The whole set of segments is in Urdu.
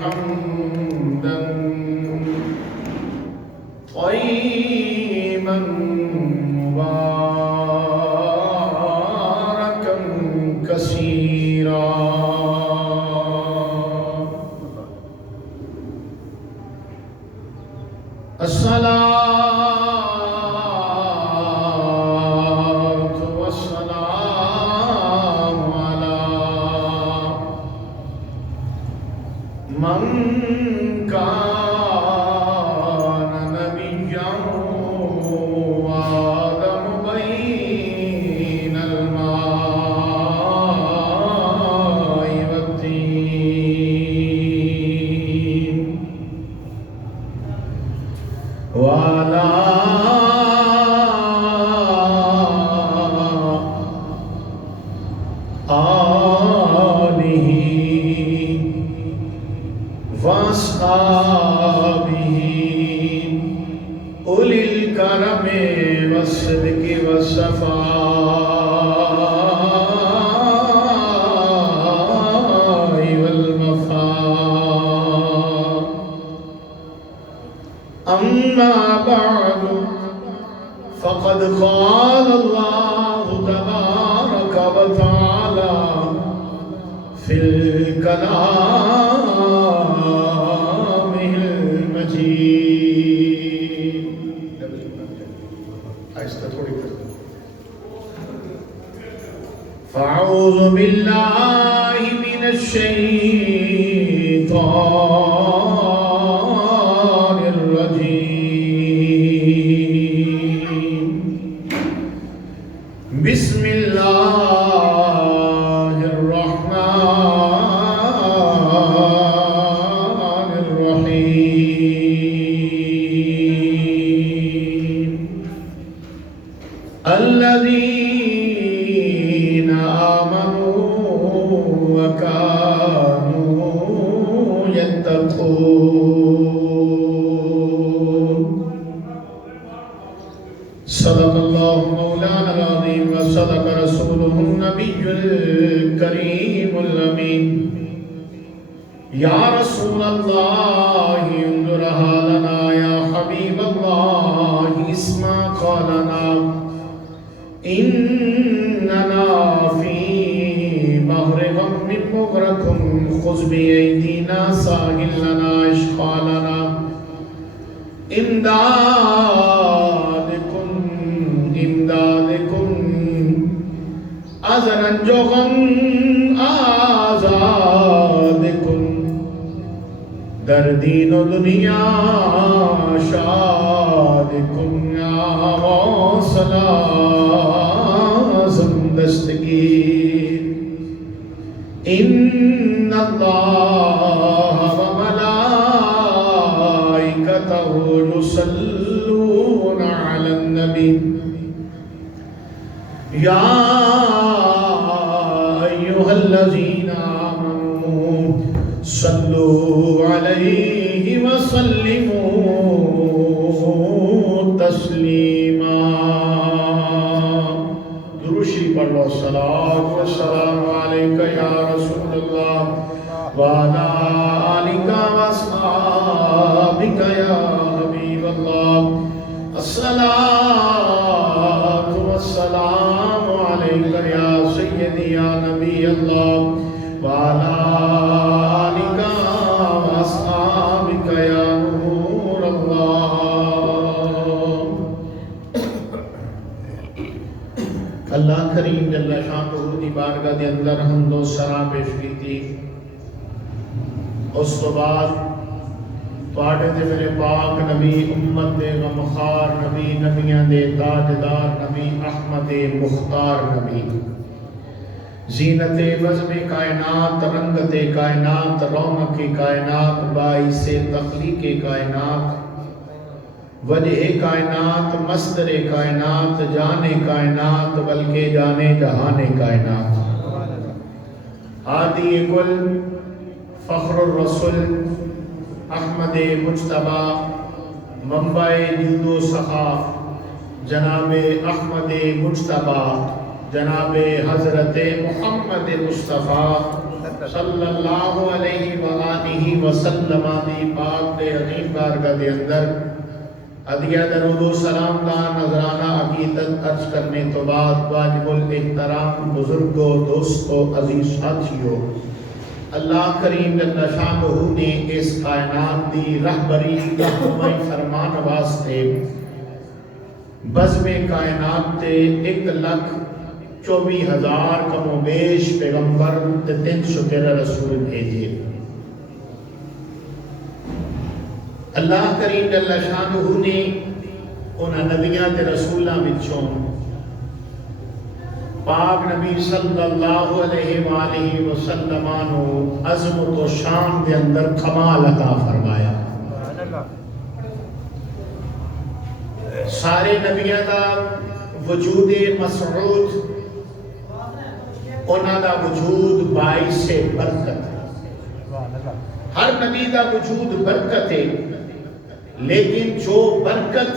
حمدا طيبا مباركا كثيرا الصلاة والسلام على من كان نبيا وآدم بين الماء والطين وعلى آله وأصحابه أولي الكرم والصدق والصفاء والوفاء أما بعد فقد قال الله تبارك وتعالى في كلامه المجيد فأعوذ بالله من الشيطان الرجيم بسم الله الرحمن الرحيم الذين آمنوا وكانوا يتقون صدق الله مولانا العظيم وصدق رسوله النبي الكريم الأمين يا رسول الله انظر حالنا يا حبيب الله اسمع قولنا إننا في بحر غم مغرق خذ بأيدينا ساهل لنا إشقالنا إمدادكم أذنا جغن آزادكم در دین و دنیا شادکم یا حوصلہ زندستگیر ان اللہ و ملائکتہ یصلون علی النبی یا ایہا الذین آمنوا صلوا علیہ وسلموا تسلیما درشی پڑھ لو صلاة والسلام علیکہ یا رسول اللہ وعلا آلکہ واصحابکہ یا حبیب اللہ الصلاة والسلام علیکہ یا سیدی یا نبی اللہ وعلا اللہ کریم جل شانہ دی بارگاہ دے اندر حمد و ثنا پیش کیتی اس تو بعد تواڈے تے میرے پاک نبی امت دے غمخوار نبی نبیاں دے تاجدار نبی احمد مختار نبی زینت بزم کائنات رنگت کائنات رونق کائنات باعث تخلیق کائنات وجہ کائنات، مصدر کائنات، جان کائنات، بلکہ جانے جہان کائنات، ہادی کل، فخر الرسول، احمد مجتبی، منبع جود و سخا، جناب احمد مجتبی، جناب حضرت محمد مصطفیٰ صلی اللہ علیہ وآلہ وسلم دی پاک دے عظیم بارگاہ دے اندر عدیہ درود و سلام دا نظرانہ عقیدت عرض کرنے تو بعد واجب الاحترام بزرگوں، دوستوں، عزیز ساتھیوں، اللہ کریم جل شانہ نے اس کائنات دی رہبری رہنمائی فرمان واسطے بزم کائنات تے 1,24,000 کم و بیش پیغمبر تے 313 رسول بھیجے۔ اللہ کریم جل شانہ نے انہاں نبیاں تے رسولاں وچوں پاک نبی صلی اللہ علیہ وآلہ وسلم نو عظمت و شان دے اندر کمال عطا فرمایا۔ سارے نبیاں دا وجود مسعود، انہاں دا وجود باعث برکت، ہر نبی دا وجود برکت ہے، لیکن جو برکت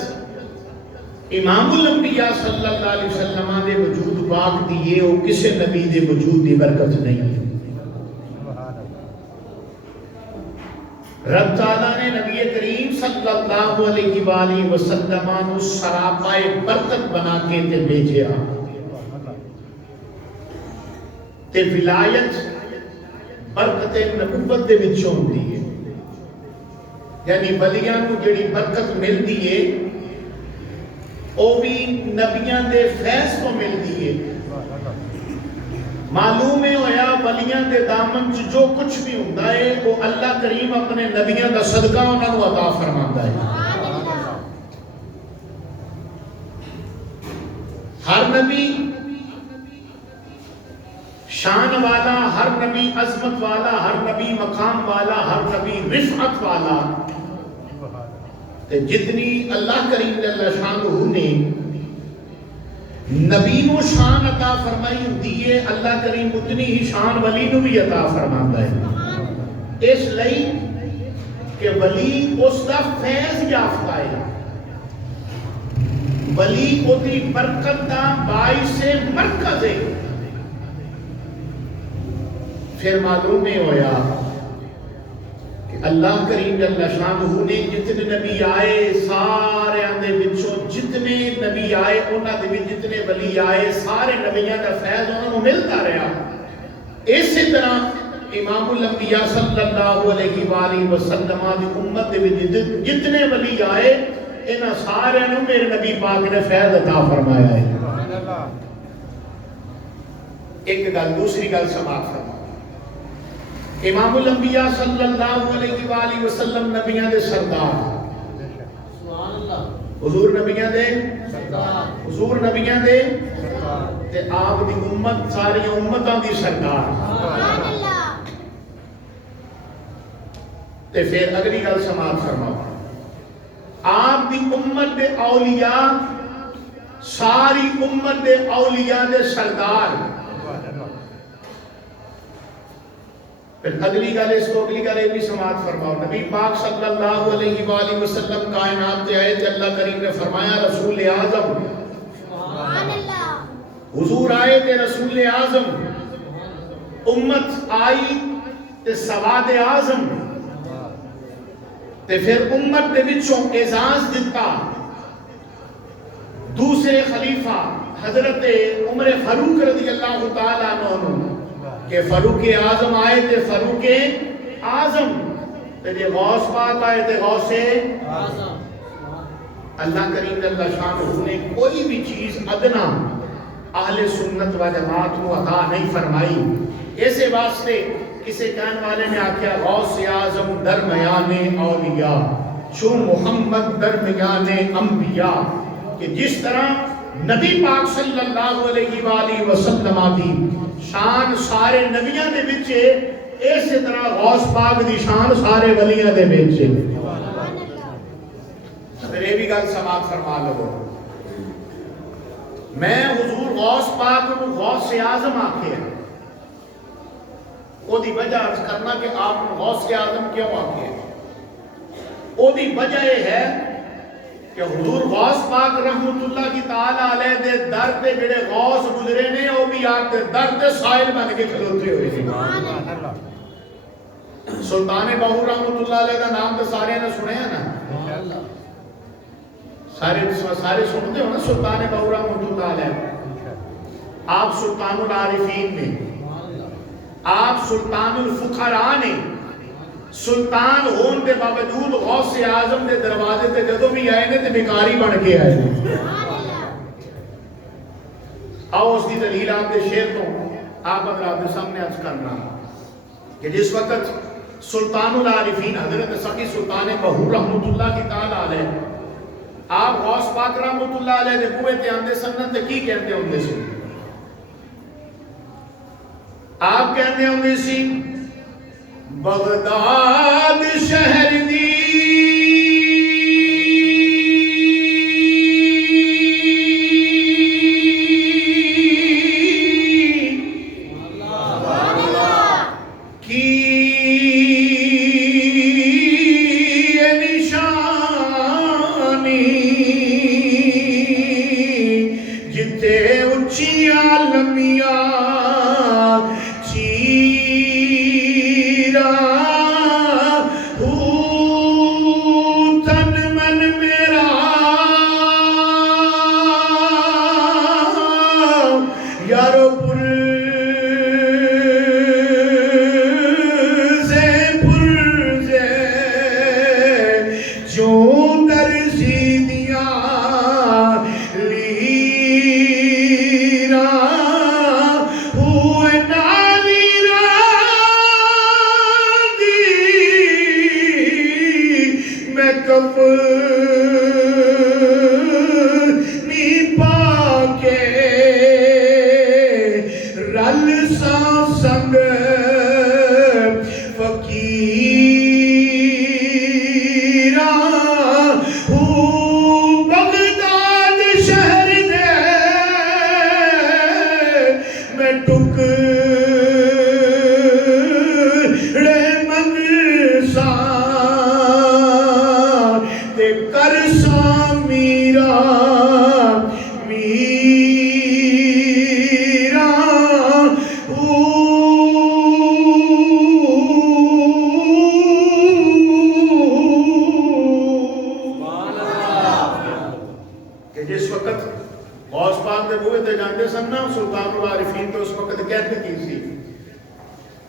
امام الانبیاء صلی اللہ علیہ وسلم دے وجود پاک دیئے وہ کسے نبی دے وجود دی برکت نہیں ہے۔ رب تعالیٰ نے نبی کریم صلی اللہ علیہ وآلہ وسلم نو سراپائے برکت بنا کے تے بھیجیا، تے ولایت برکت نبوت دے وچوں ہوندی ہے، یعنی ولیاں کو جڑی برکت ملدی ہے او بھی نبیاں دے فیض کو ملدی ہے۔ معلوم ہے ہویا ولیاں دے دامن جو کچھ بھی ہوندہ ہے وہ اللہ کریم اپنے نبیاں دا صدقہ انہوں نے عطا فرماتا ہے۔ ہر نبی شان والا، ہر نبی عظمت والا، ہر نبی مقام والا، ہر نبی رفعت والا، جتنی اللہ کریم جل شانہ نے نبی نو شان عطا فرمائی ہوتی ہے، اللہ کریم اتنی ہی شان ولی نو بھی عطا فرماتا ہے، اس لئی کہ ولی اس دا فیض یافتہ ہے، ولی اتی برکت دا باعث مرکز ہے۔ پھر معلوم میں ہویا کہ اللہ کریم جل شانہ نے جتنے نبی آئے سارے اندے بچوں جتنے نبی آئے انہاں دے بھی جتنے ولی آئے سارے نبیاں دا فیض انہوں نے ملتا رہا۔ اسی طرح امام الانبیاء صلی اللہ علیہ وآلہ وسلم دی امت دے بھی جتنے ولی آئے انہاں سارے انہوں میرے نبی پاک نے فیض عطا فرمایا ہے۔ ایک گل دوسری گل سماعت فرمایا، امام الانبیاء صلی اللہ علیہ وآلہ وسلم نبیاں دے سردار، حضور نبیاں دے حضور نبیاں دے تے آپ دی امت ساری امتاں دی سردار۔ تے پھر اگلی گل سماعت فرماؤ، آپ دی امت دے اولیاء ساری امت دے اولیاء دے سردار۔ پھر اگلی گل اس کو اگلی گل بھی سماعت فرماؤ، نبی پاک صلی اللہ علیہ وآلہ وسلم کائنات تے آئے تے اللہ کریم نے فرمایا رسول اعظم، حضور آئے تے رسول اعظم، امت آئی تے سواد اعظم، تے پھر امت دے وچوں اعزاز دیتا دوسرے خلیفہ حضرت عمر فاروق رضی اللہ تعالیٰ عنہ کہ فاروق اعظم آئے تھے، فاروق اعظم تے غوث پاک آئے تھے، غوث اعظم۔ اللہ کریم جل شانہ نے کوئی بھی چیز ادنا اہل سنت و جماعت کو عطا نہیں فرمائی۔ ایسے واسطے کسی کہنے والے نے آکھیا غوث اعظم درمیان اولیاء چو محمد درمیان انبیاء، کہ جس طرح نبی پاک صلی اللہ علیہ وآلہ وسلم دی شان سارے نبیاں دے بچے، اسی طرح غوث پاک دی شان سارے ولیاں دے بچے۔ پھر یہ بھی گل سماعت فرما لو، میں حضور غوث پاک کو غوث اعظم آکھے ہیں، وہ دی وجہ عرض کرنا کہ آپ کو غوث اعظم کیوں آکھے ہیں؟ وہ دی وجہ یہ ہے کہ حضور غوث پاک رحمت اللہ کی تعالیٰ علیہ دے در پہ جڑے غوث گزرے نے وہ بھی آپ دے در پہ سائل بن کے کھلوتے ہوئے تھے۔ سلطان بہو رحمت اللہ علیہ کا نام تو سارے نے سنے ہیں نا، سارے سنتے ہو نا سلطان بہو رحمت اللہ علیہ۔ آپ سلطان العارفین نے، آپ سلطان الفقراء نے، سلطان ہون کے باوجود غوث اعظم دے دروازے تے جدوں بھی آئے نے تے بیکاری بن کے آئے نے۔ آؤ اس کی دلیل آپ کے شعر تو آپ حضرات کے سامنے عرض کرنا کہ جس وقت سلطان العارفین حضرت سخی سلطان بہو رحمت اللہ کی تعالیٰ علیہ آپ غوث پاک رحمت اللہ علیہ دے بوئے تے آندے سنن تے کی کہتے ہوں گے سی؟ آپ کہتے ہوں گے سی بغداد شہر دی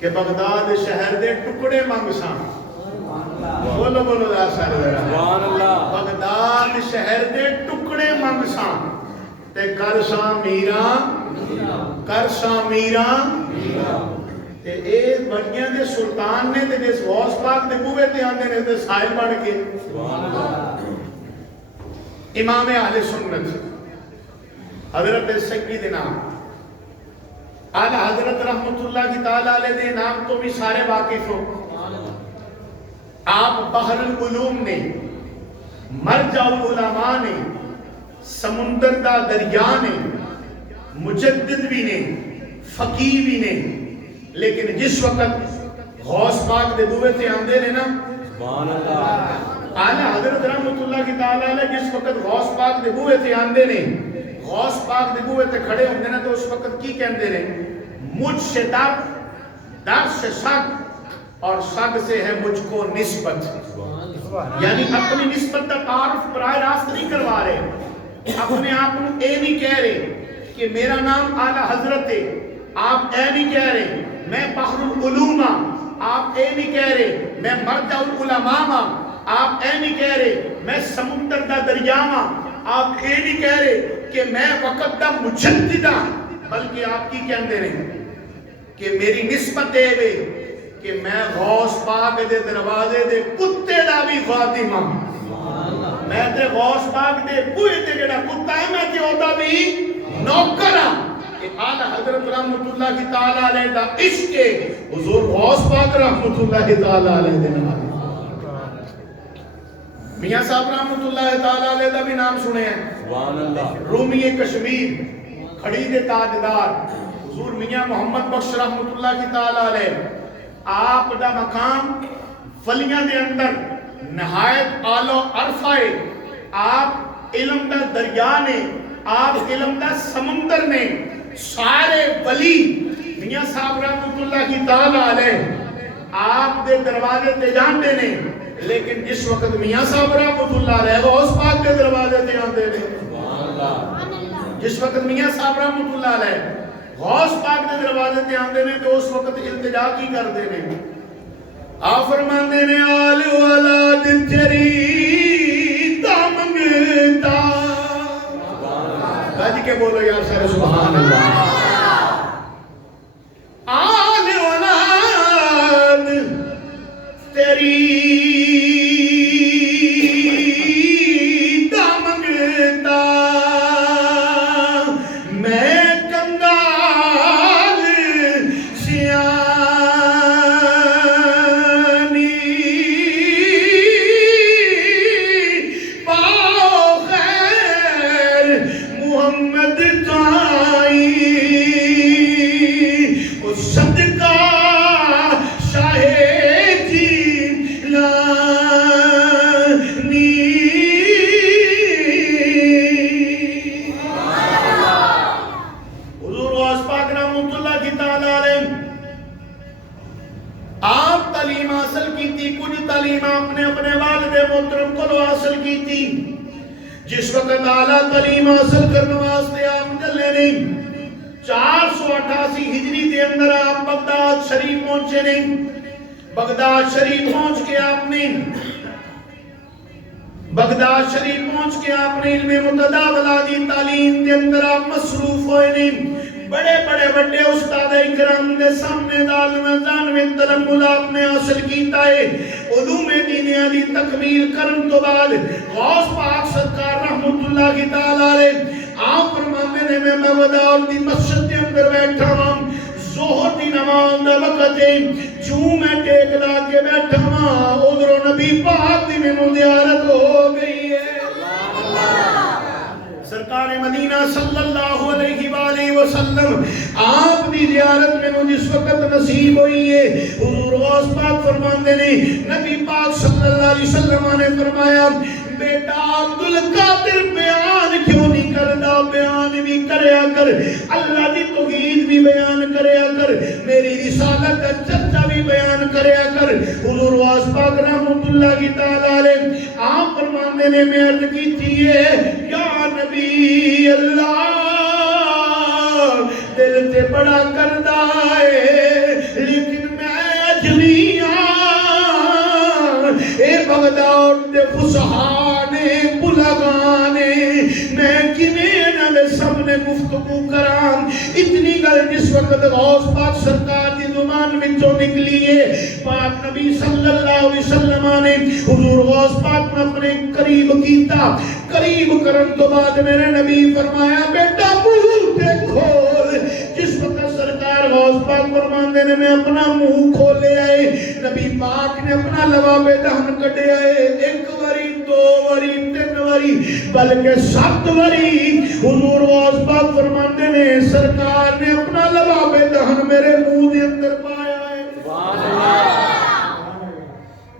کہ بغداد شہر دے ٹکڑے منگ ساں، بولو بولو دا سارے بغداد شہر دے ٹکڑے منگ ساں تے کر ساں میران، کر ساں میران تے اے بڑیاں دے سلطان نے تے جس غوث پاک دے بوئے تے آندے نے تے سائل بڑھ کے امام اہل سنت حضرت سیدنا اعلی حضرت رحمت اللہ کی تعالیٰ علیہ دے نام تو بھی سارے واقف ہو۔ آپ بحر العلوم نے، مرجع العلماء نے، سمندر دا دریا نے، مجدد بھی نے، فقیہ بھی نے، لیکن جس وقت غوث پاک دے بوئے تھے آندے نے نا اعلی حضرت رحمت اللہ کی تعالیٰ علیہ جس وقت غوث پاک دے بوئے تھے آندے نے، غوث پاک دے بوئے تے کھڑے ہوندے نا تو اس وقت کی کہندے نے مجھ سے در سے سگ اور سگ سے ہے مجھ کو نسبت، یعنی اپنی نسبت کا تعارف براہ راست نہیں کروا رہے، اپنے آپ کو اے نہیں کہہ رہے کہ میرا نام اعلی حضرت ہے، آپ اے نہیں کہہ رہے میں بحر العلوم ہاں، آپ اے نہیں کہہ رہے میں مرجع العلماء ہاں، آپ اے نہیں کہہ رہے میں سمندر دا دریا ہاں، آپ اے نہیں کہہ رہے کہ میں وقت دا مجدد ہاں، بلکہ آپ کی کہندے رہے کہ میری نسبت دے وے کہ میں غوث پاک دے دروازے دے کتے دا بھی خادم ہاں، میں تے غوث پاک دے بوئے تے جڑا کتا ہے میں تے اودا بھی نوکر ہاں، کہ اعلی حضرت رحمت اللہ کی تعالیٰ علیہ دا عشق حضور غوث پاک رحمت اللہ کی تعالیٰ علیہ دے نام میاں صاحب رحمۃ اللہ تعالی علیہ دا بھی نام سنے ہیں، سبحان اللہ، رومی کشمیر، کھڑی دے تاجدار حضور میاں محمد بخش رحمۃ اللہ کی تعالی علیہ، آپ دا مقام ولیاں دے اندر نہایت اعلی عرفہ ہے، آپ علم دا دریا نے، آپ علم دا سمندر نے، سارے ولی میاں صاحب رحمۃ اللہ کی تعالی علیہ آپ دے دروازے تے جاندے نے، لیکن جس وقت میاں صاحب رحمۃ اللہ علیہ غوث پاک دے دروازے تے آندے نے، جس وقت میاں صاحب رحمۃ اللہ علیہ غوث پاک دے دروازے تے آندے نے تو اس وقت التجا کی کردے نے، آپ فرماندے نے آل اولاد تیری دا منگتا، گج کے بولو یار سارے سبحان اللہ، آل اولاد تیری دا منگتا، میں کنگال سیانی پاؤ خیر محمد تائی، اس صدقہ شاہ تعلیم آپ نے اپنے والد محترم کو حاصل کی تھی، جس وقت اعلیٰ تعلیم حاصل کرنے واسطے آپ چلے نہیں، 488 ہجری کے اندر آپ بغداد شریف پہنچے نہیں، بغداد شریف پہنچ کے آپ نے علم متداولہ تعلیم کے اندر آپ مصروف ہوئے نہیں، بڑے بڑے بڑے استاد اکرام دے سامنے عالم جانوی تلمذ آپ نے حاصل کیتا ہے، علوم دینیہ دی تکمیل کرن تو بعد غوث پاک سرکار رحمت اللہ کی تعالی علیہ آپ فرماتے ہیں میں بغداد دی مسجد کے اندر بیٹھا ہوں، ظہر دی نماز دا وقت ہے، چوں میں ٹیک لا کے بیٹھا ہوں، ادھر نبی پاک دی مینوں زیارت ہو گئی ہے، سرکار مدینہ صلی اللہ علیہ وآلہ وسلم آپ دی زیارت میں مجھے اس وقت نصیب ہوئی ہے، حضور غوث پاک فرماندے نے، نبی پاک صلی اللہ علیہ وسلم نے فرمایا بیٹا عبدالقادر بیان کیوں نہیں کردا، بیان بھی کریا کر، اللہ دی توحید بھی بیان کریا کر، میری رسالت کا چرچا بھی بیان کریا کر، حضور غوث پاک رحمت اللہ کی تعالی علیہ آپ فرماندے نے میں عرض کی تھی یا نبی اللہ دل تے بڑا کردہ ہے لیکن میں اجلیاں اے بغداد دے فصحانے بلغانے میں کنے نہ سب نے گفتگو کران، اتنی گل جس وقت غوث پاک سرکار دی زبان وچوں نکلی ہے، پاک نبی صلی اللہ علیہ وسلم نے حضور غوث پاک نے اپنے قریب کیتا، قریب کرن تو بعد میرے نبی فرمایا بیٹا منہ تے کھول، جس وقت سرکار غوث پاک فرماندے نے میں اپنا منہ کھولے آئے، نبی پاک نے اپنا لواب دہن کٹے آئے، ایک واری دو واری تین واری بلکہ 7 واری حضور غوث پاک فرماندے نے سرکار نے اپنا لواب دہن میرے منہ دے اندر پایا ہے،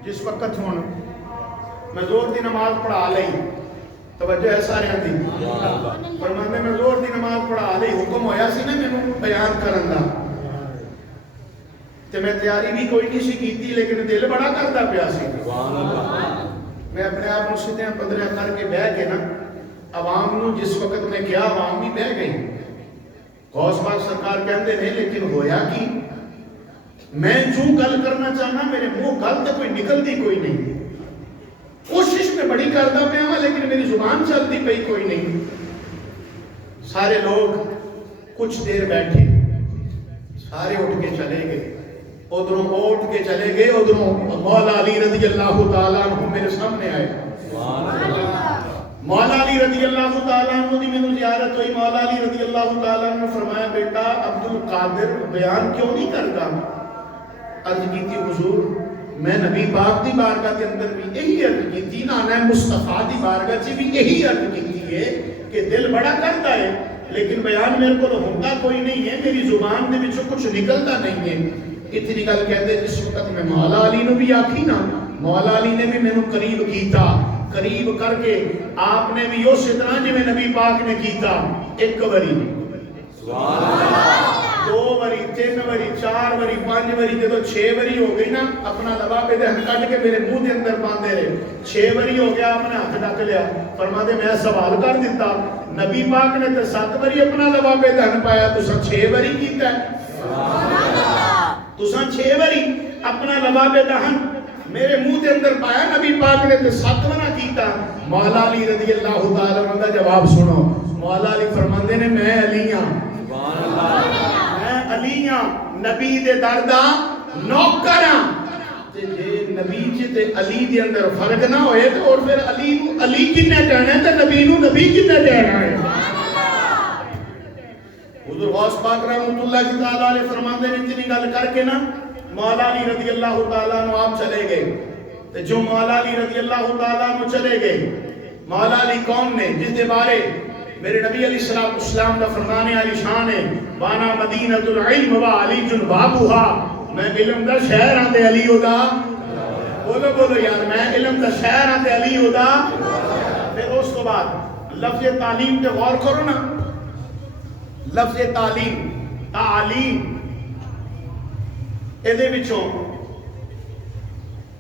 جس وقت ہون میں زور دی نماز پڑھا لئی، توجہ ہے سارے دی فرماندے میں زور دی نماز پڑھا لئی، حکم ہویا سی نا میں بیان کرن دا تے میں تیاری بھی کوئی نہیں سی کیتی لیکن دل بڑا کرتا پیا سی، میں اپنے آپ مسجدیں پدریاں کر کے بہ کے نا عوام نو جس وقت میں کیا عوام بھی بہ گئی، غوث پاک سرکار کہندے نہیں لیکن ہویا کی میں جو گل کرنا چاہنا میرے منہ گل تو کوئی نکلتی کوئی نہیں، کوشش میں بڑی کرتا پیا ہوں لیکن میری زبان چلتی پئی کوئی نہیں، سارے لوگ کچھ دیر بیٹھے سارے اٹھ کے چلے گئے، ادھروں اٹھ کے چلے گئے، ادھروں مولا علی رضی اللہ تعالیٰ عنہ میرے سامنے آئے، مولا علی رضی اللہ تعالیٰ عنہ دی میں زیارت ہوئی، مولا علی رضی اللہ تعالیٰ عنہ نے فرمایا بیٹا عبدالقادر بیان کیوں نہیں کرتا، عرض کی تھی حضور میں نبی پاک دی بارگاہ کے اندر بھی یہی عرض کی تھی، نانا مصطفیٰ دی بارگاہ سے بھی یہی عرض کی ہے کہ دل بڑا کرتا ہے لیکن بیان میرے کو ہوتا کوئی نہیں ہے، میری زبان دے وچوں کچھ نکلتا نہیں ہے۔ اتنی گل کہتے جس وقت میں مولا علی نو بھی آکھی نا، مولا علی نے بھی مینوں قریب کیتا، قریب کر کے آپ نے بھی اسی طرح جی میں نبی پاک نے کیتا، ایک وری سبحان اللہ، دو وری، تین وری، چار وری، پانچ وری، جدو 6 وری ہو گئی نا اپنا لباب دہن کٹ کے میرے منہ دے اندر باندھے رہے، 6 وری ہو گیا آپ نے ہاتھ ڈک لیا، فرماتے میں سوال کر دیتا نبی پاک نے تو 7 وری اپنا لباب دہن پایا، تساں 6 وری کیتا ہے، تساں 6 وری اپنا لباب دہن میرے منہ دے اندر پایا، نبی پاک نے تو 7 وری کیتا۔ مولا علی رضی اللہ تعالی عنہ کا جواب سنو، مولا علی فرماندے نے میں علی ہاں، میں علی ہاں، نبی دے درداں نوکر ہاں، تے جے نبی تے علی دے اندر فرق نہ ہوئے تو اور پھر علی نو علی کنے کہنا ہے تے نبی نو نبی کنے کہنا ہے۔ حضور غوث پاک رحمۃ اللہ تعالی علیہ فرماندے نے اتنی گل کر کے نا مولا علی رضی اللہ تعالیٰ عنہ آپ چلے گئے، تے جو مولا علی رضی اللہ تعالیٰ عنہ چلے گئے، مولا علی کون نے جس دے بارے میرے نبی علیہ السلام دا فرمانے علی شان ہے، وانا مدینۃ العلم و علی بابھا، میں علم دا شہر ہاں تے علی دا، بولو بولو یار، میں علم دا شہر ہاں تے علی دا۔ پھر اس تو بعد لفظ تعلیم تے غور کرو نا، لفظ تعلیم، تعلیم اے دے وچوں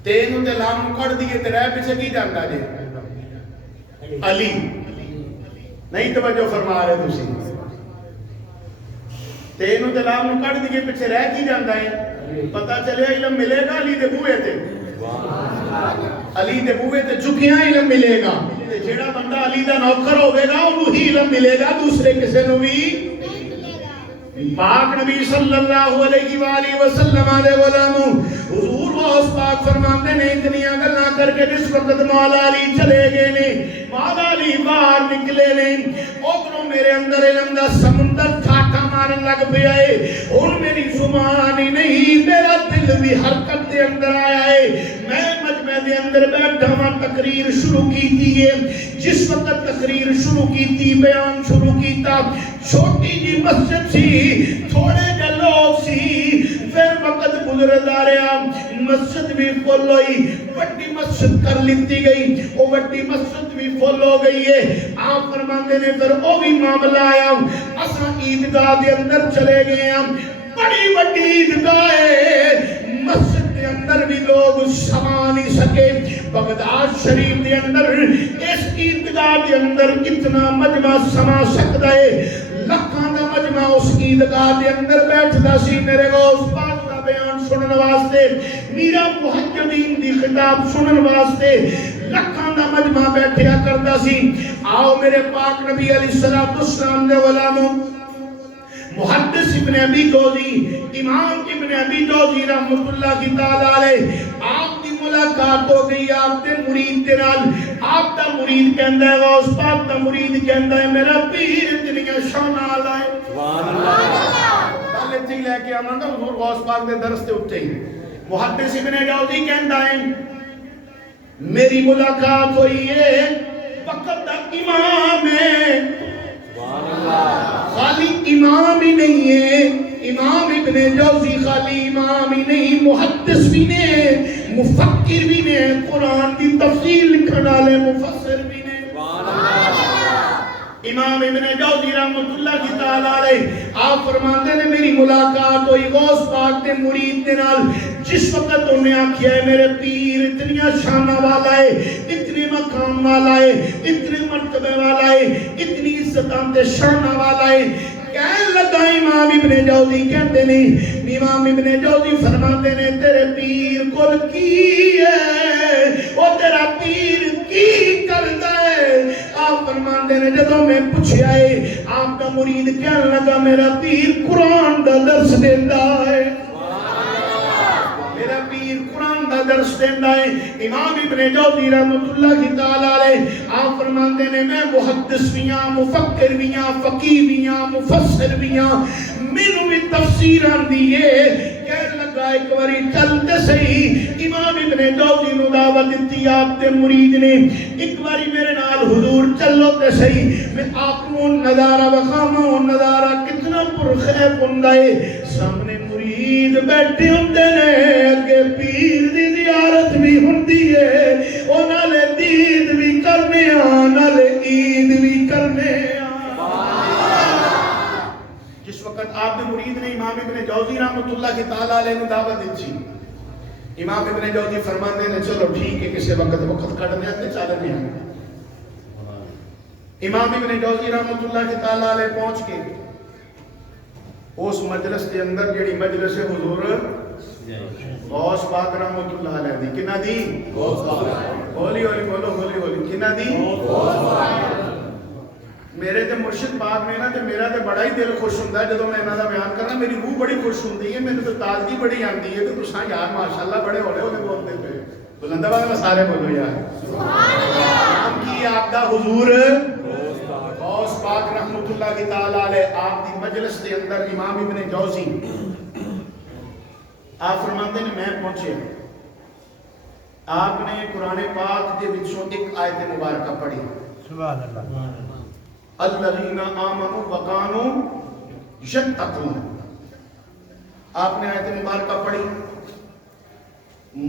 تین تے لام کٹ دیے تے رہ پیچھے کی جاندا جے علی، نہیں توجہ فرما رہے تسی، تین تے لام کٹ دیے پیچھے رہ کی جاندا ہے، پتہ چلے علم ملے گا علی دے بوئے تے، علی دے بوئے تے چکیاں علم ملے گا، تے جیڑا بندہ علی دا نوکر ہوے گا انہوں ہی علم ملے گا، دوسرے کسے نو بھی۔ پاک نبی صلی اللہ علیہ وآلہ وسلم علیہ غلاموں حضور غوث پاک فرماندے نے اتنیاں گلاں کر کے جس وقت مولا علی چلے گئے نے، مولا علی باہر نکلے نے، ادھروں میرے اندر علم دا سمندر ٹھاٹا مارن لگ پیا ہے، ہن میری زبان ہی نہیں میرا دل بھی حرکت دے اندر آیا ہے، میں مجمع دے اندر بیٹھا ہاں، تقریر شروع کیتی ہے، جس وقت تقریر شروع کیتی، بیان شروع کیتا، چھوٹی جی مسجد سی، تھوڑے جے لوگ سی، پھر وقت گزر داریا، مسجد بھی فل ہوئی، بڑی مسجد کر لیتی گئی، وہ بڑی مسجد بھی فل ہو گئی ہے۔ آپ فرماندے نے پھر وہ بھی معاملہ آیا، اساں عیدگاہ دے اندر چلے گئے ہیں، بڑی بڑی عیدگاہ ہے، مسجد دے اندر بھی لوگ سما نہیں سکے، بغداد شریف دے اندر اس عیدگاہ دے اندر کتنا مجمع سما سکتا ہے، لکھاں دا مجمع اس عیدگاہ دے اندر بیٹھدا سی، میرے غوث پاک دا بیان سنن واسطے، میرا محجدین دی خطاب سنن واسطے لکھاں دا مجمع بیٹھیا کردا سی۔ آؤ میرے پاک نبی علیہ السلام دے غلاموں، محدث ابن ابی جوزی، امام ابن ابی جوزی رحمت اللہ تعالی علیہ، آپ دی ملاقات ہو گئی آپ دے مرید دے نال، آپ دا مرید کہندا ہے، غوث پاک دا مرید کہندا ہے میرا پیر اتنی شان والا ہے، سبحان اللہ، گل اتھے لے کے آواں گا، حضور غوث پاک دے درس تے اٹھے ہی محدث ابن جوزی کہندا ہے میری ملاقات ہوئی ہے وقت دا امام ہے، خالی امام ہی نہیں ہے، امام ابن جوزی خالی امام ہی نہیں، محدث بھی نے، مفکر بھی نے، قرآن کی تفسیر لکھن والے مفسر بھی نے۔ امام ابن جوزی رحمت اللہ کی تعالی علیہ آپ فرماتے ہیں میری ملاقات ہوئی غوث پاک دے مرید دے نال، جس وقت انہیں آکھیا ہے میرے پیر اتنی شانہ والا ہے، اتنی مقام والا ہے، اتنے مرتبہ والا ہے، اتنی عزتاں تے شانہ والا ہے، کہنے لگا امام ابن جوزی کہندے نہیں، امام ابن جوزی فرماتے ہیں تیرے پیر کل کی ہے، وہ تیرا پیر کی کردا ہے، آپ فرماتے ہیں جدوں میں پوچھے آئے آپ کا مرید کہنے لگا میرا پیر قرآن دا درس دیندا ہے، میرا پیر قرآن دا درس دیندا ہے۔ امام ابن جوزی رحمت اللہ کی تعالی علیہ آپ فرماتے ہیں میں محدث بھی ہاں، مفکر بھی ہاں، فقیہ بھی ہاں، مفسر بھی ہاں، مینوں بھی تفسیر آندی ہے، کہنے لگا لگا ایک باری چلتے صحیح امام ابن جوزی نو دعوت دیتی آپ تے مرید نے ایک باری میرے نال حضور چلو تے صحیح میں آپ کو نظارہ وخامہ نظارہ کتنا پرخیب ہوندا ہے سامنے مرید بیٹھے ہوندے نے اگے پیر دی زیارت بھی ہوندی ہے او نالے دید بھی کرنے نالے عید بھی کرنے جس وقت آپ نے مرید نے امام ابن جوزی رحمۃ اللہ کی تعالیٰ علیہ نے دعوت دی امام ابن جوزی فرماتے ہیں چلو ٹھیک ہے کسی وقت کھڑنے آتے چالنے آتے امام ابن جوزی رحمۃ اللہ کی تعالیٰ علیہ پہنچ کے اس مجلس کے اندر جڑی مجلس حضور غوث پاک رحمۃ اللہ علیہ دی کنا دی ہولی ہولی بولو ہولی ہولی کنا دی میرے تے مرشد پاک نے نا تے میرا تے بڑا ہی دل خوش ہوندا ہے جدوں میں انہاں دا بیان کرنا میری روح بڑی خوش ہوندی ہے مینوں تے تازگی بڑی آندی ہے تے تساں یار ماشاءاللہ بڑے ہولے ہولے بولدے پے بلند آواز میں سارے بولو یار سبحان اللہ نام کی آپ دا حضور غوث پاک رحمۃ اللہ کی تعالی علیہ آپ دی مجلس دے اندر امام ابن جوزی آپ فرماتے ہیں میں پہنچے آپ نے قرآن پاک دے وچوں ایک آیت مبارکہ پڑھی سبحان اللہ الذین آمنوا وکانوا یتقون آپ نے آیت مبارکہ پڑھی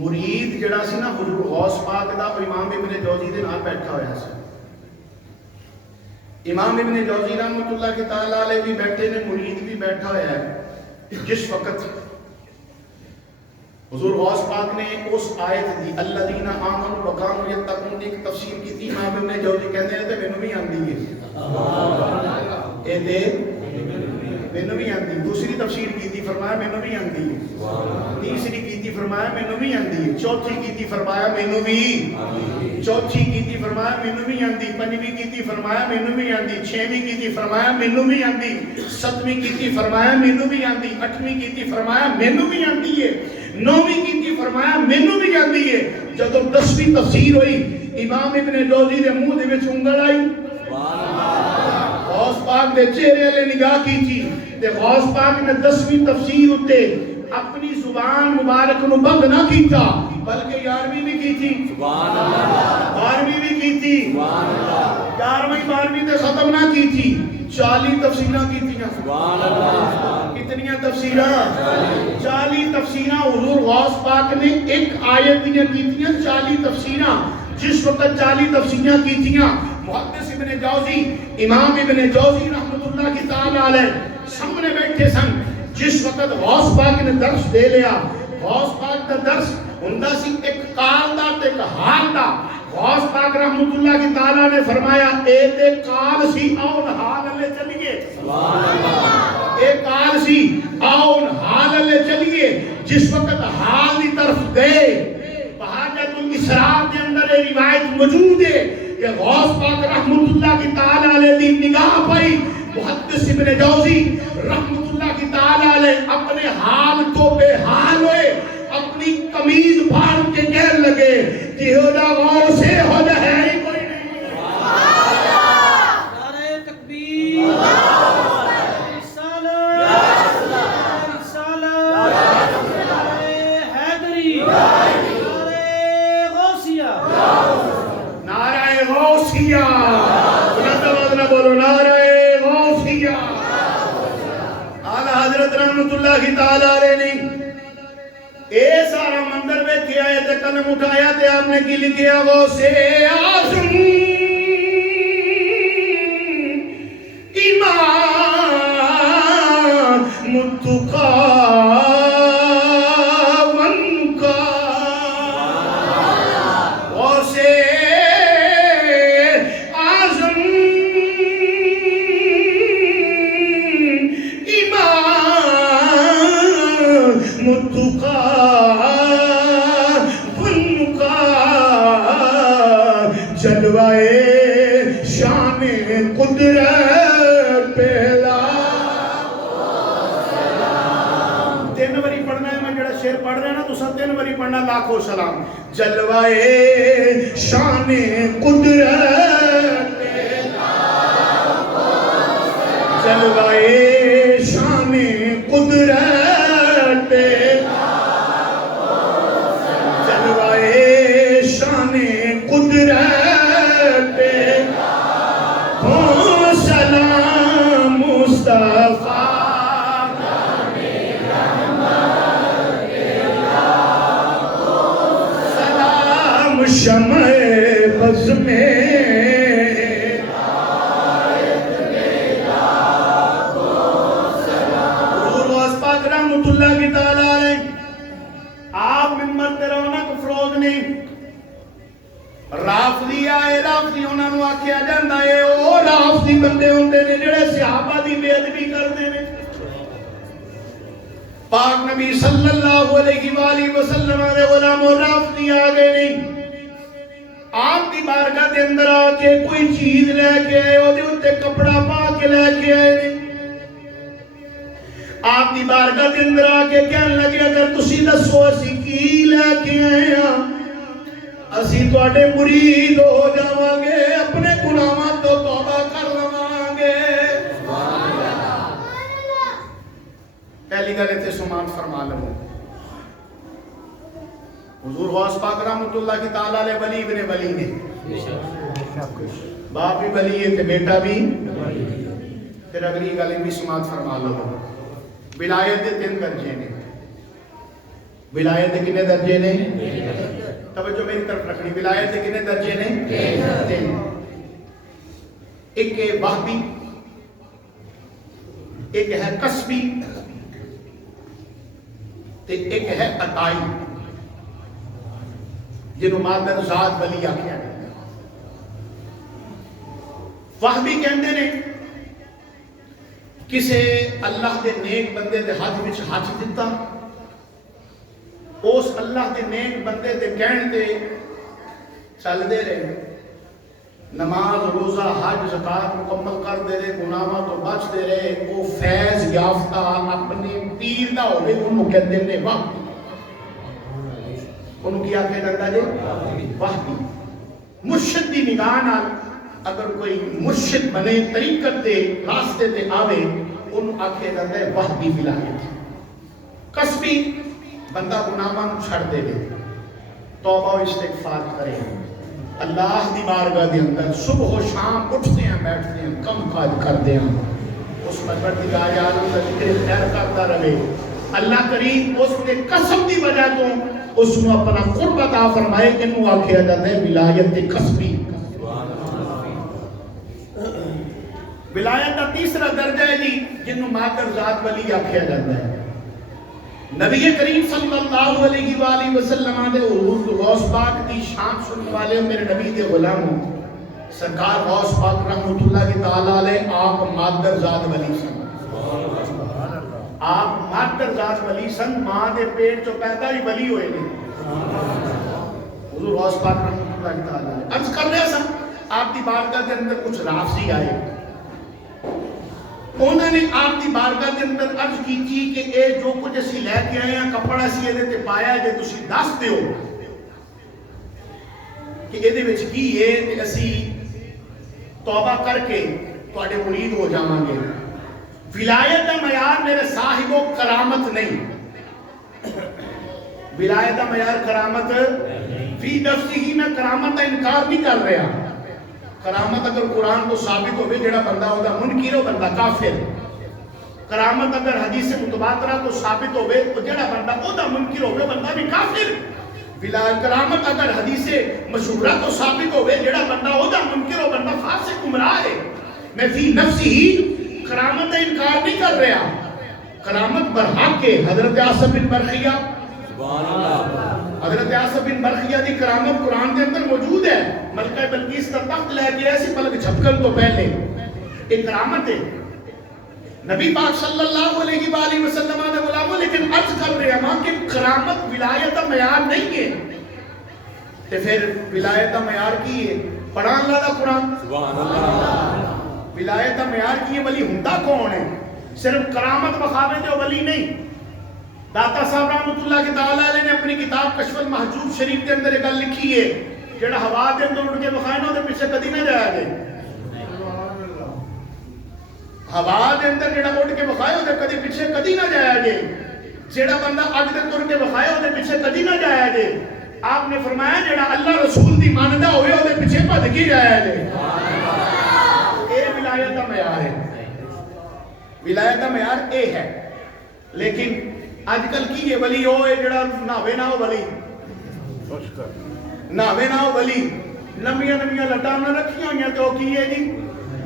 مرید جڑا سی نا حضور غوث پاک دا امام ابن جوزی دے نال بیٹھا ہویا سی امام ابن جوزی رحمۃ اللہ کی تعالیٰ علیہ بھی بیٹھے نے مرید بھی بیٹھا ہویا ہے جس وقت حضور غوث پاک نے اس آیت دی الذین آمنوا وکانوا یتقون ایک تفسیر کی تھی امام ابن جوزی کہتے ہیں تے مینوں بھی آندی ہے اے دے مینوں بھی آندی دوسری تفسیر کی تھی فرمایا مینوں بھی آندی ہے تیسری کی تھی فرمایا مینوں بھی آندی ہے چوتھی کی تھی فرمایا مینوں بھی چوتھی کی تھی فرمایا مینوں بھی آندی پنجویں کی تھی فرمایا مینوں بھی آندی چھویں کی تھی فرمایا مینوں بھی آندی ستویں کی تھی فرمایا مینوں بھی آندی اٹھویں کی تھی فرمایا مینوں بھی آندی ہے نویں کی تھی فرمایا مینوں بھی آندی ہے جب 10ویں تفسیر ہوئی امام ابن جوزی دے منہ دے وچ انگل آئی غوث پاک دے چہرے والے نگاہ کی تھی تے غوث پاک نے 10ویں تفسیر اتے اپنی زبان مبارک نو بند نہ کیتا بلکہ 11ویں بھی کی تھی سبحان اللہ 12ویں بھی کی تھی سبحان اللہ 11ویں 12ویں تے ختم نہ کی تھی 40 تفسیراں کی تھی سبحان اللہ کتنیاں تفسیراں 40 تفسیراں حضور غوث پاک نے ایک آیت دیاں کی تھی 40 تفسیراں جس وقت 40 تفسیراں کی تھی محدث ابن جوزی امام ابن جوزی رحمۃ اللہ کی تعالی علیہ سامنے بیٹھے سن جس وقت غوث پاک نے درس دے لیا غوث پاک کا درس ہوندا سی ایک قال دا تے ایک حال دا غوث پاک رحمۃ اللہ کی تعالی نے فرمایا اے تے قال سی آؤ حال لے چلیے سبحان اللہ اے قال سی آؤ حال لے چلیے جس وقت حال دی طرف گئے بحاجت الاسراء کے اندر یہ روایت موجود ہے کہ غوث پاک رحمۃ اللہ کی تعالی علیہ دی نگاہ پئی محدث ابن جوزی رحمۃ اللہ کی تعالی علیہ اپنے حال تو بے حال ہوئے اپنی قمیض پھاڑ کے کہنے لگے کہ ہو جا غور سے ہو جا ہے ہی کوئی نہیں نعرہ تکبیر بولو نعرہ غوثیہ اعلیٰ حضرت رحمت اللہ کی تعالی علیہ نے اے سارا مندر میں کیا ہے تے قلم اٹھایا تے آپ نے کی لکھیا غوث اعظم امام التقی جلوائے شان قدرت پہلا 3 باری پڑھنا ہے میں جڑا شعر پڑھ رہا نا تو سب 3 باری پڑھنا لاکھوں سلام جلوائے شان قدرت پہلا جلوائے شان قدرت پہلا رحمۃ اللہ کی تعالی علیہ آپ ممبر تے رونق فروغ نہیں رافضی آئے رافضی انہاں نوں آکھیا جاندا اے او رافضی بندے ہوندے نے جڑے صحابہ دی بے ادبی کردے نے پاک نبی صلی اللہ علیہ وآلہ وسلم دے غلام رافضی آ گئے نہیں آپ دی بارگاہ دے اندر آ کے کوئی چیز لے کے آئے او دے اوتے کپڑا پا کے لے کے آئے نہیں آپ دی بارگاہ دے اندر آ کے کہنے لگے اگر تسی دسو اسی کی لے کے آئے ہاں اسی تواڈے مرید ہو جاواں گے اپنے گناہاں تو توبہ کر لواں گے پہلی گل تے سماعت فرما لو حضور غوث پاک رحمۃ اللہ کی تعالی علیہ ولی ابن ولی نے باپ بھی ولی ہے تے بیٹا بھی پھر اگلی گل بھی سماعت فرما لو ولایت دے 3 درجے نے ولایت دے کنے درجے نے توجہ میری طرف رکھنی ولایت دے کنے درجے نے 3 ایک ہے وہبی ایک ہے قصبی تے ایک ہے عطائی جنہوں مادر ذات ولی آکھیا گیا وہبی کہندے نے کسے اللہ دے نیک بندے دے ہاتھ وچ ہاتھ دتا اس اللہ دے نیک بندے دے کہن تے چل دے رہے نماز روزہ حج زکات مکمل کر دے رہے گناہاں تو بچ دے رہے وہ فیض یافتہ اپنے پیر دا ہوے انہوں کہندے نے وہبی انہوں کیا کہ جاتا جے وحبی مرشد دی نگاہ نال اگر کوئی مرشد بنے طریقت دے راستے دے آوے انہوں آکھے جاتا ہے وحبی ولایت قصبی بندہ گناہاں نوں چھڑ دے دے توبہ و استغفار کرے اللہ دی بارگاہ دے اندر صبح و شام اٹھتے ہیں بیٹھتے ہیں کم کاج کرتے ہیں اس پروردگار عالم دا ذکر خیر کرتا رہے اللہ کریم اس نے قسم دی وجہ تو اس نے اپنا قرب عطا فرمائے کہ انہوں آکھیا جاتا ہے ولایت قصبی ولایت کا تیسرا درجہ ہے جی جنہوں مادر ذات ولی آکھیا جاتا ہے نبی کریم صلی اللہ علیہ وآلہ وسلم دے حضور غوث پاک دی شان سننے والے میرے نبی دے غلاموں سرکار غوث پاک رحمۃ اللہ کی تعالی علیہ آپ مادر ذات ولی سن آپ مادر ذات ولی سن ماں دے پیٹ چو پیدا ہی ولی ہوئے نے حضور غوث پاک رحمۃ اللہ کی تعالی علیہ عرض کر رہے سن آپ دی بارگاہ کے اندر کچھ رافضی آئے انہوں نے آپ دی بارگاہ کے اندر عرض کی تھی کہ اے جو کچھ اسی لے کے آئے ہیں کپڑا سی یہ تے پایا جے تسی دس دیو کہ یہ دے وچ کی ہے تے اسی توبہ کر کے تواڈے مرید ہو جاواں گے ولایت کا معیار میرے صاحب و کرامت نہیں ولایت کا معیار کرامت فی نفسی ہی میں کرامت کا انکار نہیں کر رہا کرامت اگر قرآن کو ثابت ہوئے جڑا بندہ ہوتا منکر ہو بندہ کافر کرامت اگر حدیث متواترہ تو ثابت ہوئے تو جڑا بندہ ہوتا منکر ہوئے بندہ بھی کافر کرامت اگر حدیث مشہورہ تو ثابت ہوئے جڑا بندہ ہوتا منکر ہو بندہ فاسق گمراہ ہے میں فی نفسی ہی کرامت کا انکار نہیں کر رہا کرامت برحق ہے حضرت آصف بن برخیہ حضرت آصف بن برخیہ دی کرامت قرآن کے اندر موجود ہے ملکہ بلقیس کا تخت لے کے ایسی پلک جھپکن تو پہلے ایک کرامت ہے نبی پاک صلی اللہ علیہ وآلہ وسلم نے غلاموں لیکن عرض کر رہے ہیں کہ کرامت ولایت کا معیار نہیں ہے تو پھر ولایت کا معیار کی ہے پڑھا اللہ دا قرآن سبحان اللہ ولایت کا معیار کی ہے ولی ہوندا کون ہے صرف کرامت بخاوے جو ولی نہیں داتا صاحب رحمۃ اللہ کی تعالی علیہ نے اپنی کتاب کشف المحجوب شریف کے اندر ایک گل لکھی ہے جڑا ہوا دے اندر اڑ کے بخائے نا تے پیچھے کدی نہ جایا جے ہوا دے اندر جڑا اڑ کے بخائے تے کدی پیچھے کدی نہ جایا جے جڑا بندہ اگ دے تر کے بخائے تے پیچھے کدی نہ جایا جے آپ نے فرمایا جڑا اللہ رسول دی ماندا ہوئے تے پیچھے بھج کے جایا جے اے ولایت دا معیار ہے ولایت دا معیار اے ہے لیکن آج کل کی یہ ولی ہو ہے جڑا ناوے نہ ہو ولی ناوے نہ ہو ولی لمبیاں لمبیاں لٹاں نہ رکھیاں ہوئیاں تو کی ہے جی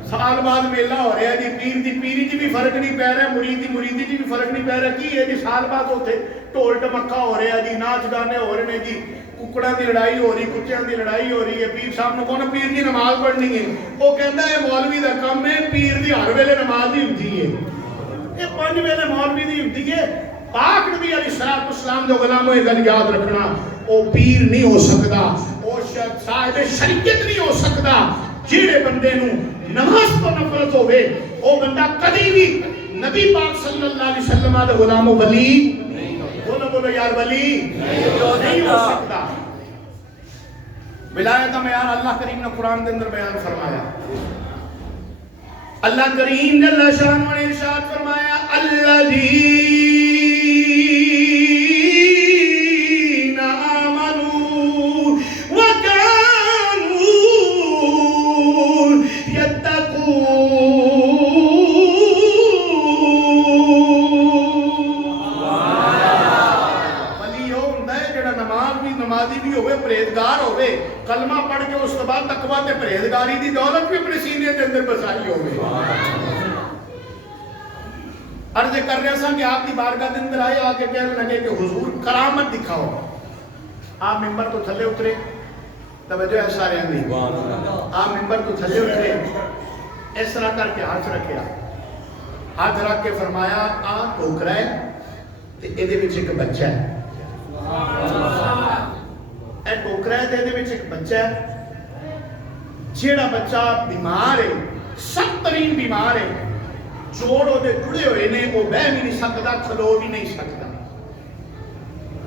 سال بعد میلہ ہو رہا ہے جی، پیر دی پیری جی بھی فرق نہیں پہ رہا، مرید دی مریدی جی بھی فرق نہیں پہ رہا، کی ہے جی سال بعد ہوتے ٹول ٹمکا ہو رہا جی، ناچ گانے ہو رہے ہیں جی، ککڑا دی لڑائی ہو رہی، کتیاں دی لڑائی ہو رہی ہے، پیر صاحب نے کہنا پیر دی نماز پڑھنی ہے، وہ کہتا ہے مولوی دا کام ہے، پیر دی ہر ویلے نماز ہی ہوتی ہے، یہ 5 ویلے مولوی دی ہوتی ہے۔ پاک نبی علیہ السلام جو غلاموں یہ گل یاد رکھنا، وہ پیر نہیں ہو سکتا، وہ صاحب شریعت نہیں ہو سکتا، جیڑے بندے نو نماز تو نفرت ہوئے وہ بندہ کدی بھی نبی پاک صلی اللہ علیہ وسلم دے غلام ولی بولو یار ولی نہیں ہو سکتا۔ ولایت کا معیار اللہ کریم نے قرآن کے اندر بیان فرمایا، اللہ کریم جل شانہ نے ارشاد فرمایا الذین پرہیزگار ہوئے، کلمہ پڑھ کے اس کے بعد تقویٰ تے پرہیزگاری دی دولت بھی اپنے سینے کے اندر بسائی ہوئے۔ عرض کر رہے ہیں کہ آپ کی بارگاہ کے اندر آئے، آگے کہنے لگے کہ حضور کرامت دکھاؤ۔ آپ ممبر تو تھلے اترے، توجہ ہے سارے اندھی، آپ ممبر تو تھلے اترے، اس طرح کر کے ہاتھ رکھیا، ہاتھ رکھ کے فرمایا آپ ٹوکرا ہے تے ایدے وچ ایک بچہ ہے، اے ٹوکرا ہے تے ایدے وچ ایک بچہ ہے، جیڑا بچہ بیمار ہے، سخت ترین بیمار ہے، جوڑ دے جڑے ہوئے نے، وہ بہ بھی نہیں سکتا، کھلو بھی نہیں سکتا۔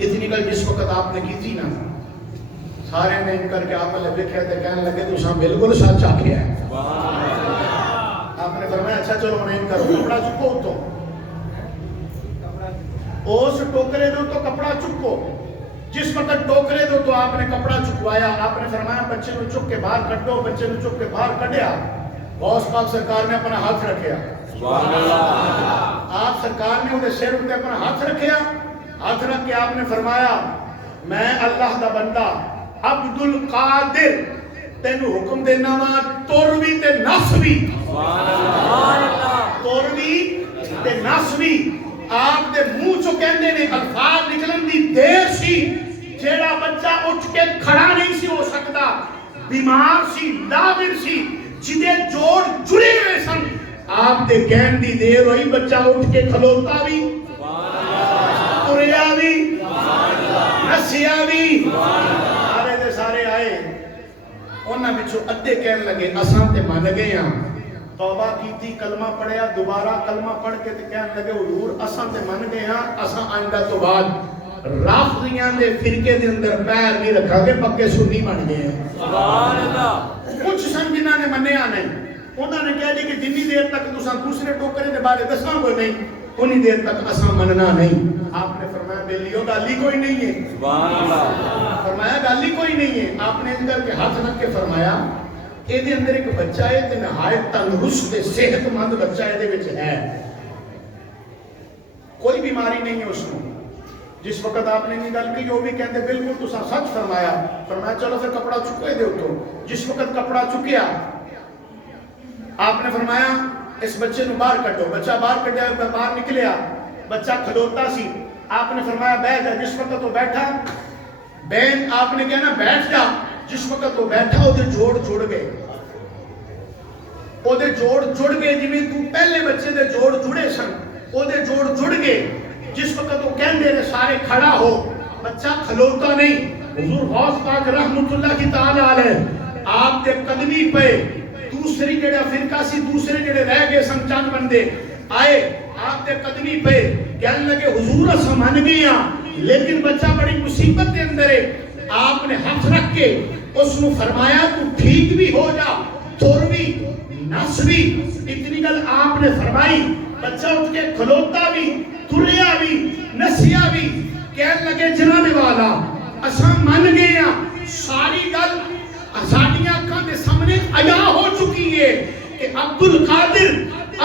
اتنی گل جس وقت آپ نے کی تھی نا، سارے نے ان کر کے آپ نے لکھے تھے، کہنے لگے تو ساں بالکل سچ آکھیا ہے۔ آپ نے فرمایا اچھا چلو انہیں کرو، کپڑا چکو تو اس ٹوکرے دو تو کپڑا چکو۔ جس وقت ٹوکرے دو تو آپ نے کپڑا چکوایا، آپ نے فرمایا بچے کو چک کے باہر کٹو، بچے کو چک کے باہر کٹیا، غوث پاک سرکار نے اپنا ہاتھ رکھیا، آپ سرکار نے انہیں سر اٹھے اپنا ہاتھ رکھیا، ہاتھ رکھ کے آپ نے فرمایا میں اللہ دا بندہ عبد القادر تینو حکم دینا وا توروی تے نسوی، توروی تے نسوی، آپ دے منہ چو کہندے نے الفاظ نکلن دی دیر سی، جیڑا بچہ اٹھ کے کھڑا نہیں سی ہو سکتا، بیمار سی، لاغر سی، جدے جوڑ جڑے ہوئے سن، آپ دے کہن دی دیر ہوئی، بچہ اٹھ کے کھلوتا بھی، تریا بھی، نسیا بھی، سارے دے سارے آئے، انہاں بچوں ادھے کہن لگے اساں تے من گئے ہاں، توبہ کی تھی، کلمہ پڑھیا، دوبارہ کلمہ پڑھ کے کہنے لگے حضور اساں تے من گئے ہاں، اساں آئندہ تو بعد رافضیاں دے فرقے دے اندر پیر نہیں رکھا گے، پکے سنی بن گئے ہیں۔ سبحان اللہ۔ کچھ سن جنہاں نے منیا نہیں، انہوں نے کہا کہ جنی دیر تک تساں دوسرے ٹوکرے دے بارے دساں کوئی نہیں، انہی دیر تک اساں مننا نہیں۔ آپ نے فرمایا بیلیو گالی کوئی نہیں ہے، سبحان اللہ، فرمایا گالی کوئی نہیں ہے۔ آپ نے اندر کے ہاتھ رکھ کے فرمایا اے دے اندر ایک بچہ ہے تے نہایت تندرست صحت مند بچہ ہے، دے وچ ہے، کوئی بیماری نہیں ہے اس کو۔ جس وقت آپ نے یہ گل کی وہ بھی کہتے بالکل تساں سچ فرمایا، فرمایا چلو پھر کپڑا چکے دے تو۔ جس وقت کپڑا چکیا آپ نے فرمایا اس بچے نو باہر کٹو، بچہ باہر کٹیا، باہر نکلیا، بچہ کھلوتا سی، آپ نے فرمایا بیٹھ جا۔ جس وقت وہ بیٹھا، بین آپ نے کہنا بیٹھ جا، جس وقت وہ بیٹھا وہ دے جوڑ جڑ گئے، وہ دے جوڑ جڑ گئے، جویں تو پہلے بچے دے جوڑ جڑے سن، وہ دے جوڑ جڑ گئے۔ جس وقت وہ کہندے نے سارے کھڑا ہو، بچہ کھلوتا نہیں، حضور غوث پاک رحمت اللہ کی تعالی علیہ آپ دے قدمی پہ دوسری جڑا فرقہ سی، دوسرے جڑے رہ گئے سن چند بندے آئے آپ دے قدمی پہ کہنے لگے حضور اساں من گئے ہاں، لیکن بچہ بڑی مصیبت دے اندر ہے۔ آپ نے ہاتھ رکھ کے اس نے فرمایا تو ٹھیک بھی ہو جا، توروی نسوی، اتنی گل آپ نے فرمائی، بچہ اٹھ کے کھلوتا بھی، تریا بھی، نسیا بھی، کہنے لگے جناب والا اساں من گئے ہاں، ساری گل ساڈیاں اکھاں دے سامنے عیا ہو چکی ہے کہ عبد القادر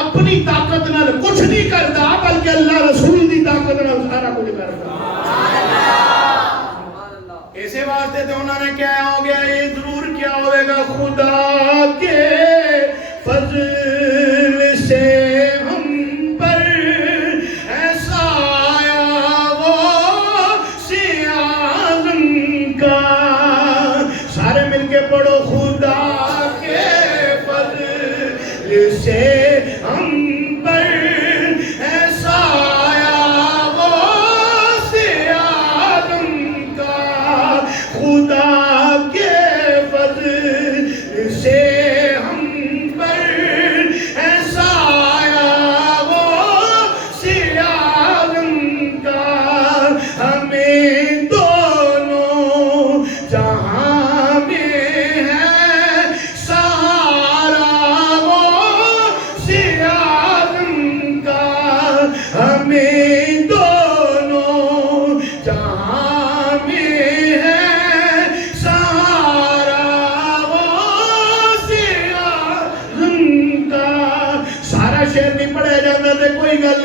اپنی طاقت نال کچھ نہیں کرتا بلکہ اللہ رسول دی طاقت نال سارا کچھ کرتا۔ ایسے واسطے تو انہوں نے کیا ہو گیا، یہ ضرور کیا ہوئے گا خدا کے فضل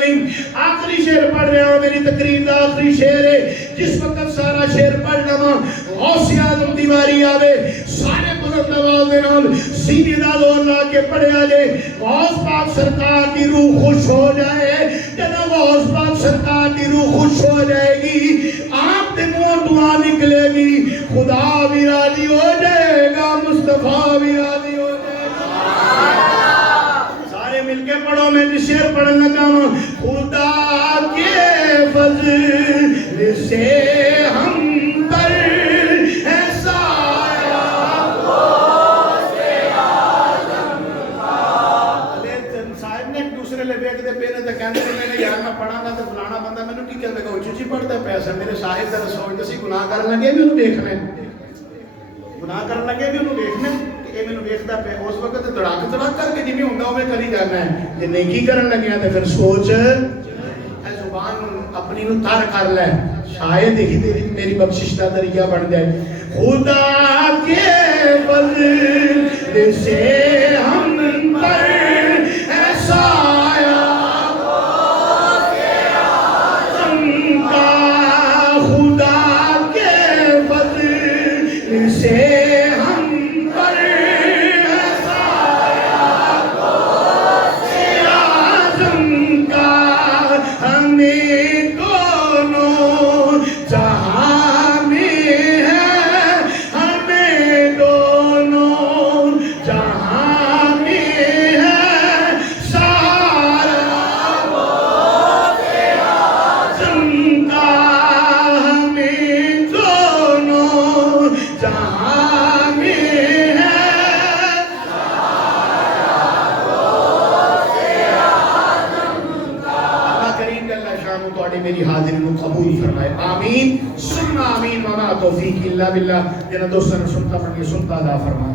نہیں. آخری شعر پڑھ رہا ہوں, میری تقریر دا آخری شعر ہے. جس وقت سارا شعر پڑھ لواں غوث اعظم دی واری آوے, سارے بلند آواز دے نال سینے دا زور لا کے پڑھیا جے. غوث پاک سرکار دی روح خوش ہو جائے. جب غوث پاک سرکار دی روح خوش ہو جائے گی, آپ دے منہ دعا نکلے گی, خدا بھی راضی ہو جائے گا, مصطفیٰ بھی راضی ہو جائے گا. سارے مل کے پڑھو, میں شعر پڑھنے لگا ہوں. خدا کے فضل سے ہم پر ہے سایہ غوث اعظم کا. صاحب نے ایک دوسرے لے بیٹھ دے پہلے تو کہتے ہیں میں نے یار میں پڑھا گا تو فلانا بندہ میں نے کی کہتے گا اچھی پڑھتا ہے پیسہ. میرے صاحب ذرا سوچتے سی گناہ کرنے لگے بھی انہوں دیکھنے, گناہ کرنے لگے بھی انہوں دیکھنے کہ یہ میں دیکھتا پہ اس وقت دڑاک دڑاک کر کے جی ہوں گا وہ کری جانا ہے. جی نیکی کرنے لگے تو پھر سوچ زبان اپنی نو تر کر لے, شاید ہی تیری میری بخشش کا ذریعہ بن جائے. خدا کے فضل سے ہم پر ہے سایہ غوث اعظم کا. خدا کے فضل سے ہم پر ہے سایہ غوث اعظم کا. ہمیں دونوں جہاں میں ہے, ہمیں دونوں جہاں میں ہے سارا غوث اعظم کا. ہمیں دونوں جہاں میں ہے سارا غوث اعظم کا. اللہ کریم جل شانہ تواڈی میری حاضری نو قبول فرمائے. آمین ثم آمین. وما توفیق الا باللہ. جنہاں دوستاں نے سنتا پڑھ کے سنتا ادا فرما.